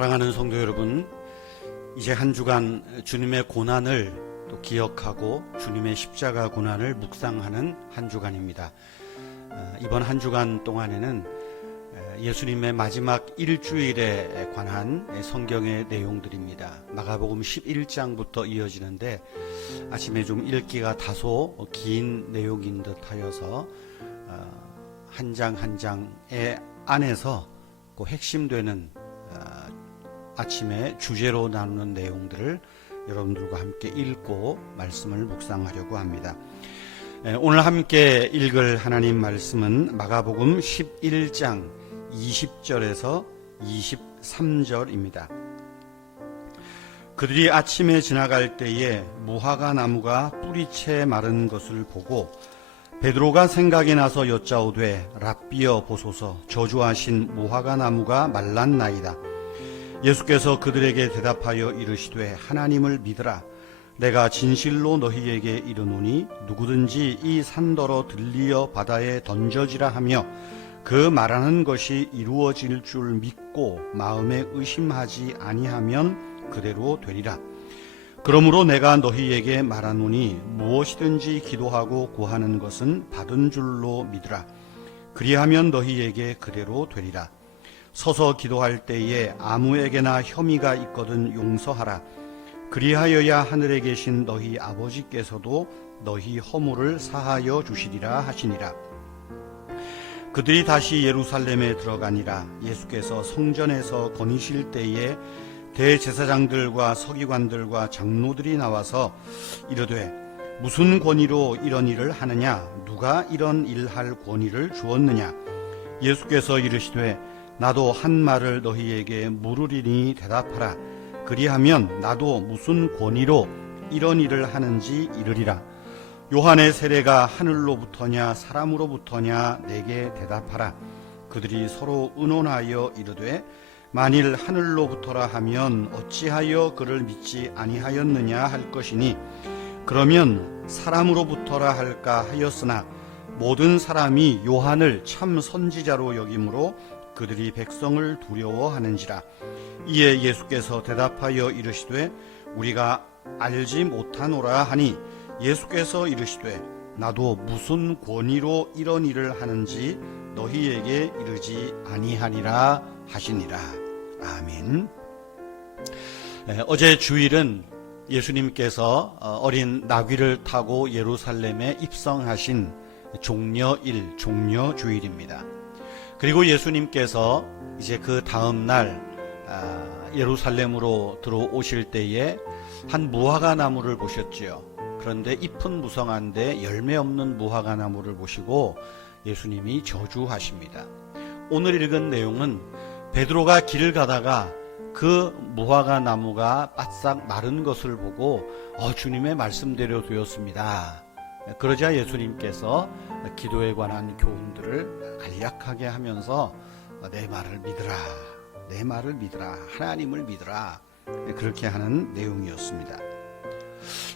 사랑하는 성도 여러분, 이제 한 주간 주님의 고난을 또 기억하고 주님의 십자가 고난을 묵상하는 한 주간입니다. 이번 한 주간 동안에는 예수님의 마지막 일주일에 관한 성경의 내용들입니다. 마가복음 11장부터 이어지는데 아침에 좀 읽기가 다소 긴 내용인 듯 하여서 한 장 한 장의 안에서 그 핵심되는 아침에 주제로 나누는 내용들을 여러분들과 함께 읽고 말씀을 묵상하려고 합니다. 오늘 함께 읽을 하나님 말씀은 마가복음 11장 20절에서 23절입니다. 그들이 아침에 지나갈 때에 무화과 나무가 뿌리채 마른 것을 보고 베드로가 생각이 나서 여짜오되 랍비여 보소서, 저주하신 무화과 나무가 말랐나이다. 예수께서 그들에게 대답하여 이르시되 하나님을 믿으라. 내가 진실로 너희에게 이르노니 누구든지 이 산더러 들리어 바다에 던져지라 하며 그 말하는 것이 이루어질 줄 믿고 마음에 의심하지 아니하면 그대로 되리라. 그러므로 내가 너희에게 말하노니 무엇이든지 기도하고 구하는 것은 받은 줄로 믿으라. 그리하면 너희에게 그대로 되리라. 서서 기도할 때에 아무에게나 혐의가 있거든 용서하라. 그리하여야 하늘에 계신 너희 아버지께서도 너희 허물을 사하여 주시리라 하시니라. 그들이 다시 예루살렘에 들어가니라. 예수께서 성전에서 거니실 때에 대제사장들과 서기관들과 장로들이 나와서 이르되 무슨 권위로 이런 일을 하느냐? 누가 이런 일할 권위를 주었느냐? 예수께서 이르시되 나도 한 말을 너희에게 물으리니 대답하라. 그리하면 나도 무슨 권위로 이런 일을 하는지 이르리라. 요한의 세례가 하늘로부터냐 사람으로부터냐 내게 대답하라. 그들이 서로 의논하여 이르되 만일 하늘로부터라 하면 어찌하여 그를 믿지 아니하였느냐 할 것이니 그러면 사람으로부터라 할까 하였으나 모든 사람이 요한을 참 선지자로 여김으로 그들이 백성을 두려워하는지라. 이에 예수께서 대답하여 이르시되 우리가 알지 못하노라 하니 예수께서 이르시되 나도 무슨 권위로 이런 일을 하는지 너희에게 이르지 아니하리라 하시니라. 아멘. 어제 주일은 예수님께서 어린 나귀를 타고 예루살렘에 입성하신 종려일, 종려주일입니다. 그리고 예수님께서 이제 그 다음 날 예루살렘으로 들어오실 때에 한 무화과 나무를 보셨지요. 그런데 잎은 무성한데 열매 없는 무화과 나무를 보시고 예수님이 저주하십니다. 오늘 읽은 내용은 베드로가 길을 가다가 그 무화과 나무가 바싹 마른 것을 보고 주님의 말씀대로 되었습니다. 그러자 예수님께서 기도에 관한 교훈들을 간략하게 하면서 내 말을 믿으라, 내 말을 믿으라, 하나님을 믿으라, 그렇게 하는 내용이었습니다.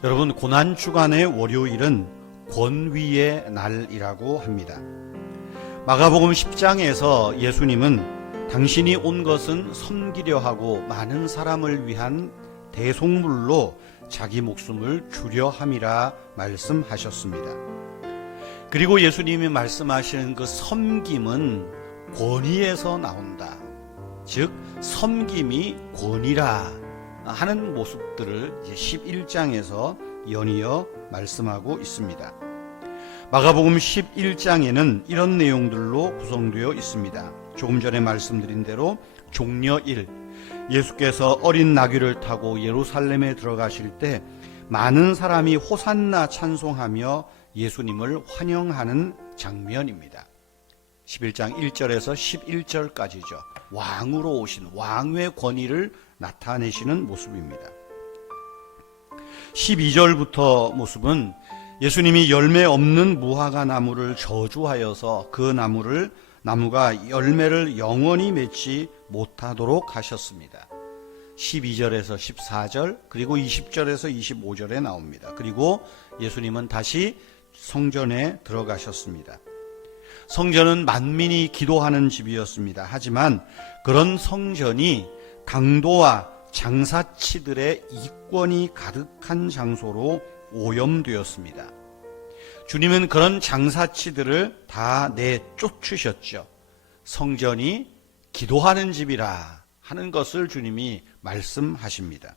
여러분, 고난주간의 월요일은 권위의 날이라고 합니다. 마가복음 10장에서 예수님은 당신이 온 것은 섬기려 하고 많은 사람을 위한 대속물로 자기 목숨을 주려 함이라 말씀하셨습니다. 그리고 예수님이 말씀하시는 그 섬김은 권위에서 나온다. 즉 섬김이 권위라 하는 모습들을 11장에서 연이어 말씀하고 있습니다. 마가복음 11장에는 이런 내용들로 구성되어 있습니다. 조금 전에 말씀드린 대로 종려일, 예수께서 어린 나귀를 타고 예루살렘에 들어가실 때 많은 사람이 호산나 찬송하며 예수님을 환영하는 장면입니다. 11장 1절에서 11절까지죠. 왕으로 오신 왕의 권위를 나타내시는 모습입니다. 12절부터 모습은 예수님이 열매 없는 무화과 나무를 저주하여서 그 나무가 열매를 영원히 맺지 못하도록 하셨습니다. 12절에서 14절 그리고 20절에서 25절에 나옵니다. 그리고 예수님은 다시 성전에 들어가셨습니다. 성전은 만민이 기도하는 집이었습니다. 하지만 그런 성전이 강도와 장사치들의 이권이 가득한 장소로 오염되었습니다. 주님은 그런 장사치들을 다 내쫓으셨죠. 성전이 기도하는 집이라 하는 것을 주님이 말씀하십니다.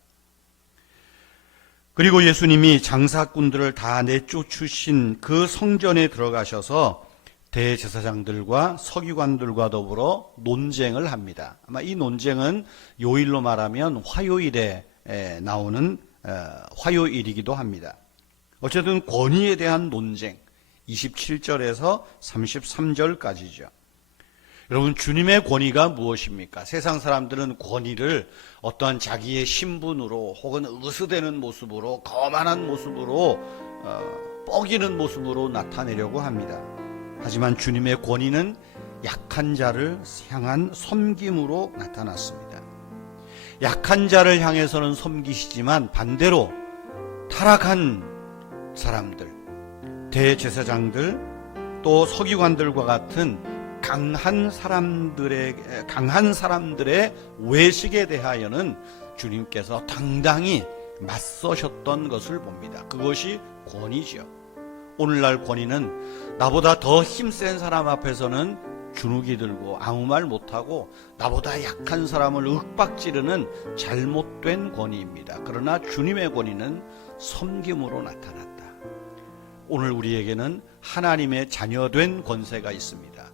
그리고 예수님이 장사꾼들을 다 내쫓으신 그 성전에 들어가셔서 대제사장들과 서기관들과 더불어 논쟁을 합니다. 아마 이 논쟁은 요일로 말하면 화요일에 나오는 화요일이기도 합니다. 어쨌든 권위에 대한 논쟁, 27절에서 33절까지죠. 여러분, 주님의 권위가 무엇입니까? 세상 사람들은 권위를 어떠한 자기의 신분으로 혹은 으스대는 모습으로, 거만한 모습으로, 뻐기는 모습으로 나타내려고 합니다. 하지만 주님의 권위는 약한 자를 향한 섬김으로 나타났습니다. 약한 자를 향해서는 섬기시지만 반대로 타락한 사람들, 대제사장들, 또 서기관들과 같은 강한 사람들의 외식에 대하여는 주님께서 당당히 맞서셨던 것을 봅니다. 그것이 권위죠. 오늘날 권위는 나보다 더 힘센 사람 앞에서는 주눅이 들고 아무 말 못하고 나보다 약한 사람을 윽박지르는 잘못된 권위입니다. 그러나 주님의 권위는 섬김으로 나타났다. 오늘 우리에게는 하나님의 자녀된 권세가 있습니다.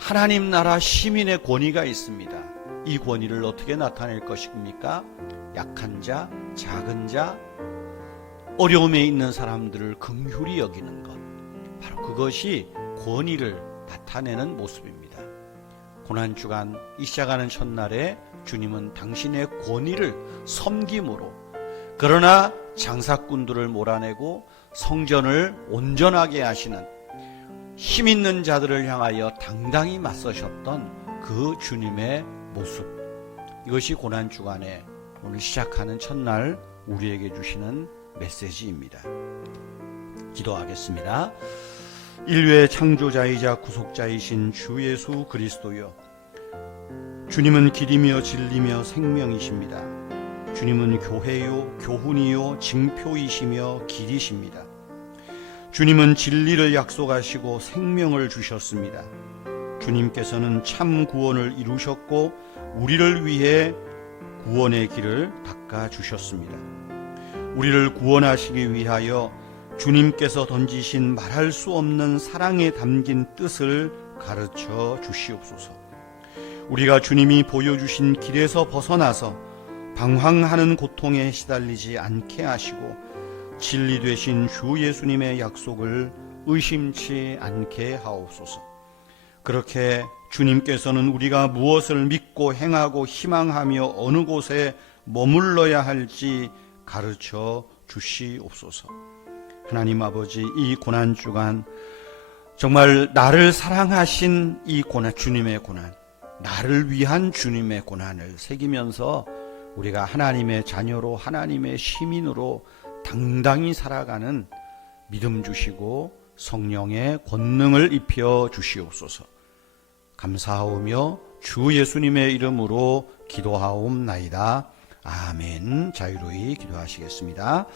하나님 나라 시민의 권위가 있습니다. 이 권위를 어떻게 나타낼 것입니까? 약한 자, 작은 자, 어려움에 있는 사람들을 긍휼히 여기는 것, 바로 그것이 권위를 나타내는 모습입니다. 고난주간 이 시작하는 첫날에 주님은 당신의 권위를 섬김으로, 그러나 장사꾼들을 몰아내고 성전을 온전하게 하시는 힘 있는 자들을 향하여 당당히 맞서셨던 그 주님의 모습, 이것이 고난주간에 오늘 시작하는 첫날 우리에게 주시는 메시지입니다. 기도하겠습니다. 인류의 창조자이자 구속자이신 주 예수 그리스도여, 주님은 길이며 진리며 생명이십니다. 주님은 교회요 교훈이요 징표이시며 길이십니다. 주님은 진리를 약속하시고 생명을 주셨습니다. 주님께서는 참 구원을 이루셨고 우리를 위해 구원의 길을 닦아주셨습니다. 우리를 구원하시기 위하여 주님께서 던지신 말할 수 없는 사랑에 담긴 뜻을 가르쳐 주시옵소서. 우리가 주님이 보여주신 길에서 벗어나서 방황하는 고통에 시달리지 않게 하시고 진리 되신 주 예수님의 약속을 의심치 않게 하옵소서. 그렇게 주님께서는 우리가 무엇을 믿고 행하고 희망하며 어느 곳에 머물러야 할지 가르쳐 주시옵소서. 하나님 아버지, 이 고난주간 정말 나를 사랑하신 이 고난, 주님의 고난, 나를 위한 주님의 고난을 새기면서 우리가 하나님의 자녀로, 하나님의 시민으로 당당히 살아가는 믿음 주시고 성령의 권능을 입혀 주시옵소서. 감사하오며 주 예수님의 이름으로 기도하옵나이다. 아멘. 자유로이 기도하시겠습니다.